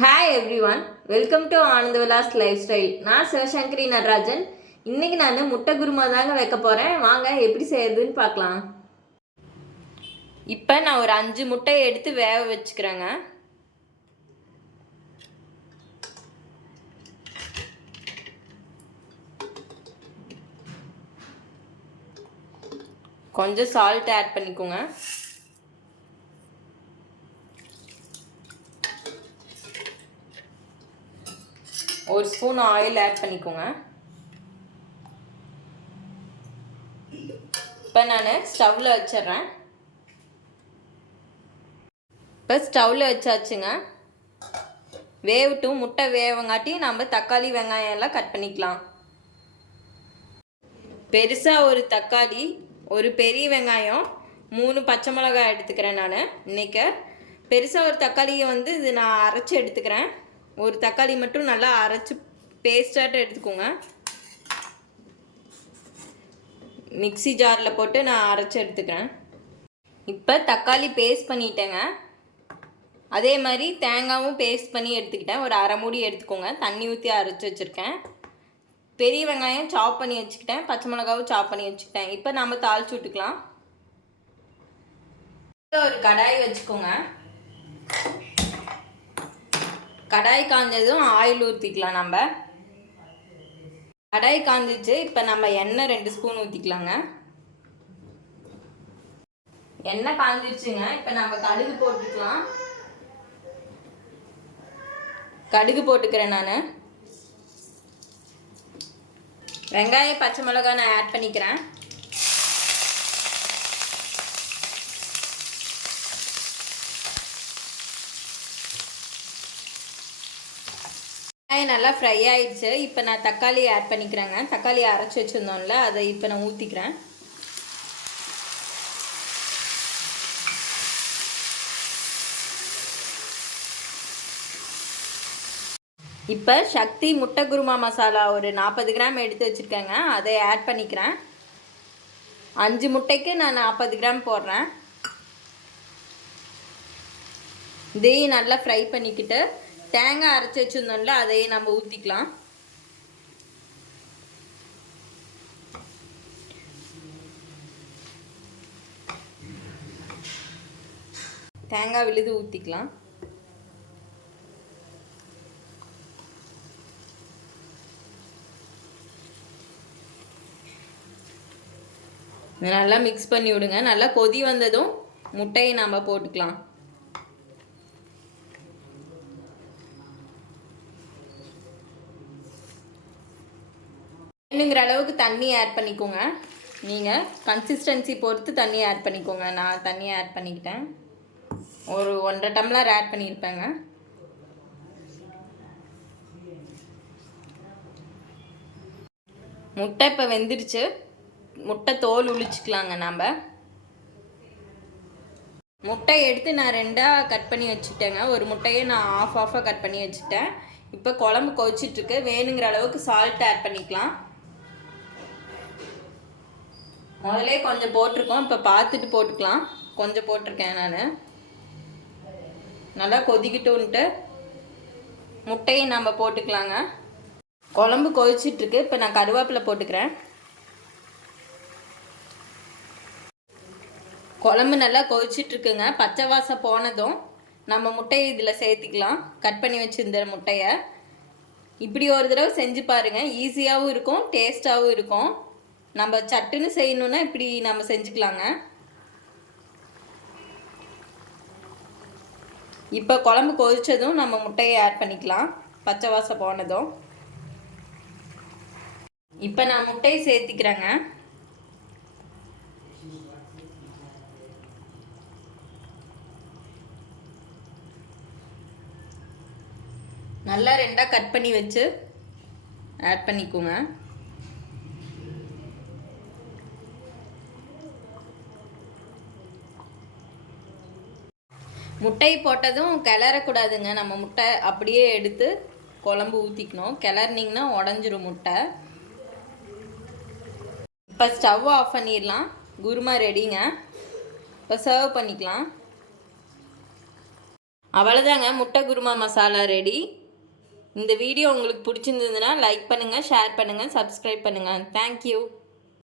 Hi everyone welcome to Anandha Vilas life style நான் சிவசங்கரி நடராஜன். இன்றைக்கி நான் முட்டை குருமா தாங்க வைக்க போகிறேன் வாங்க எப்படி செய்யறதுன்னு பார்க்கலாம். இப்போ நான் ஒரு அஞ்சு முட்டையை எடுத்து வேக வச்சுக்கிறேங்க. கொஞ்சம் சால்ட் ஆட் பண்ணிக்கோங்க. ஒரு ஸ்பூன் ஆயில் ஆட் பண்ணிக்கோங்க. இப்போ நான் ஸ்டவ்வில் வச்சிடுறேன் இப்போ ஸ்டவ்வில் வச்சாச்சுங்க. வேவட்டும் முட்டை வேவங்காட்டி நம்ம தக்காளி வெங்காயம் எல்லாம் கட் பண்ணிக்கலாம். பெருசாக ஒரு தக்காளி ஒரு பெரிய வெங்காயம் மூணு பச்சை மிளகாய் எடுத்துக்கிறேன் நான். இன்னைக்கு பெருசாக ஒரு தக்காளியை வந்து இது நான் அரைச்சி எடுத்துக்கிறேன். ஒரு தக்காளி மட்டும் நல்லா அரைச்சி பேஸ்டாட்டம் எடுத்துக்கோங்க. மிக்ஸி ஜாரில் போட்டு நான் அரைச்சி எடுத்துக்கிறேன். இப்போ தக்காளி பேஸ்ட் பண்ணிட்டேங்க. அதே மாதிரி தேங்காயும் பேஸ்ட் பண்ணி எடுத்துக்கிட்டேன். ஒரு அரை மூடி எடுத்துக்கோங்க. தண்ணி ஊற்றி அரைச்சி வச்சுருக்கேன். பெரிய வெங்காயம் சாப் பண்ணி வச்சுக்கிட்டேன். பச்சை மிளகாவும் சாப் பண்ணி வச்சுக்கிட்டேன். இப்போ நம்ம தாளிச்சு விட்டுக்கலாம். ஒரு கடாய் வச்சுக்கோங்க. கடாய் காஞ்சதும் ஆயில் ஊற்றிக்கலாம் நம்ம. கடாய் காஞ்சிச்சு இப்போ நம்ம எண்ணெய் ரெண்டு ஸ்பூன் ஊற்றிக்கலாங்க எண்ணெய் காஞ்சிருச்சுங்க இப்போ நம்ம கடுகு போட்டுக்கலாம். கடுகு போட்டுக்கிறேன் நான். வெங்காயம் பச்சை மிளகாய் நான் ஆட் பண்ணிக்கிறேன். வெங்காயம் நல்லா ஃப்ரை ஆயிடுச்சு. இப்போ நான் தக்காளி ஆட் பண்ணிக்கிறேங்க. தக்காளி அரைச்சி வச்சுருந்தோம்ல அதை இப்போ நான் ஊற்றிக்கிறேன் இப்போ சக்தி முட்டை குருமா மசாலா ஒரு நாற்பது கிராம் எடுத்து வச்சுருக்கேங்க. அதை ஆட் பண்ணிக்கிறேன். அஞ்சு முட்டைக்கு நான் நாற்பது கிராம் போடுறேன். இதையும் நல்லா ஃப்ரை பண்ணிக்கிட்டு தேங்காய் அரைச்சி வச்சுருந்தோம்ல அதையே நம்ம ஊற்றிக்கலாம் தேங்காய் விழுது ஊற்றிக்கலாம் நல்லா மிக்ஸ் பண்ணி விடுங்க. நல்லா கொதி வந்ததும் முட்டையை நாம் போட்டுக்கலாம். வேணுங்கிற அளவுக்கு தண்ணி ஆட் பண்ணிக்கோங்க. நீங்கள் கன்சிஸ்டன்சி பொறுத்து தண்ணி ஆட் பண்ணிக்கோங்க. நான் தண்ணி ஆட் பண்ணிக்கிட்டேன். ஒரு ஒன்றரை டம்ளர் ஆட் பண்ணியிருப்பேங்க. முட்டை இப்போ வெந்துருச்சு. முட்டை தோல் உழிச்சிக்கலாங்க நாம். முட்டை எடுத்து நான் ரெண்டாக கட் பண்ணி வச்சுட்டேங்க. ஒரு முட்டையை நான் ஆஃப் ஆஃபாக கட் பண்ணி வச்சுட்டேன். இப்போ குழம்பு கொதிச்சிட்ருக்கு வேணுங்கிற அளவுக்கு சால்ட் ஆட் பண்ணிக்கலாம். முதல்ல கொஞ்சம் போட்டிருக்கோம். இப்போ பார்த்துட்டு போட்டுக்கலாம். கொஞ்சம் போட்டிருக்கேன் நான். நல்லா கொதிக்கிட்டுன்ட்டு முட்டையை நம்ம போட்டுக்கலாங்க. குழம்பு கொதிச்சிட்ருக்கு. இப்போ நான் கருவேப்பிலை போட்டுக்கிறேன். குழம்பு நல்லா கொதிச்சிட்ருக்குங்க. பச்சை வாசம் போனதும் நம்ம முட்டையை இதில் சேர்த்துக்கலாம். கட் பண்ணி வச்சுருந்த முட்டையை. இப்படி ஒரு தடவை செஞ்சு பாருங்கள் ஈஸியாகவும் இருக்கும் டேஸ்ட்டாகவும் இருக்கும். நம்ம சட்டுன்னு செய்யணுன்னா இப்படி நம்ம செஞ்சுக்கலாங்க. இப்போ குழம்பு கொதித்ததும் நம்ம முட்டையை ஆட் பண்ணிக்கலாம். பச்சை வாசம் போனதும். இப்போ நான் முட்டையை சேர்த்திக்கிறேங்க. நல்லா ரெண்டாக கட் பண்ணி வச்சு ஆட் பண்ணிக்கோங்க. முட்டை போட்டதும் கிளறக்கூடாதுங்க. நம்ம முட்டை அப்படியே எடுத்து குழம்பு ஊற்றிக்கணும் கிளறினீங்கன்னா உடஞ்சிரும் முட்டை. இப்போ ஸ்டவ் ஆஃப் பண்ணிடலாம். குருமா ரெடிங்க. இப்போ சர்வ் பண்ணிக்கலாம். அவ்வளோதாங்க முட்டை குருமா மசாலா ரெடி. இந்த வீடியோ உங்களுக்கு பிடிச்சிருந்ததுன்னா லைக் பண்ணுங்கள் ஷேர் பண்ணுங்கள் சப்ஸ்கிரைப் பண்ணுங்கள் தேங்க்யூ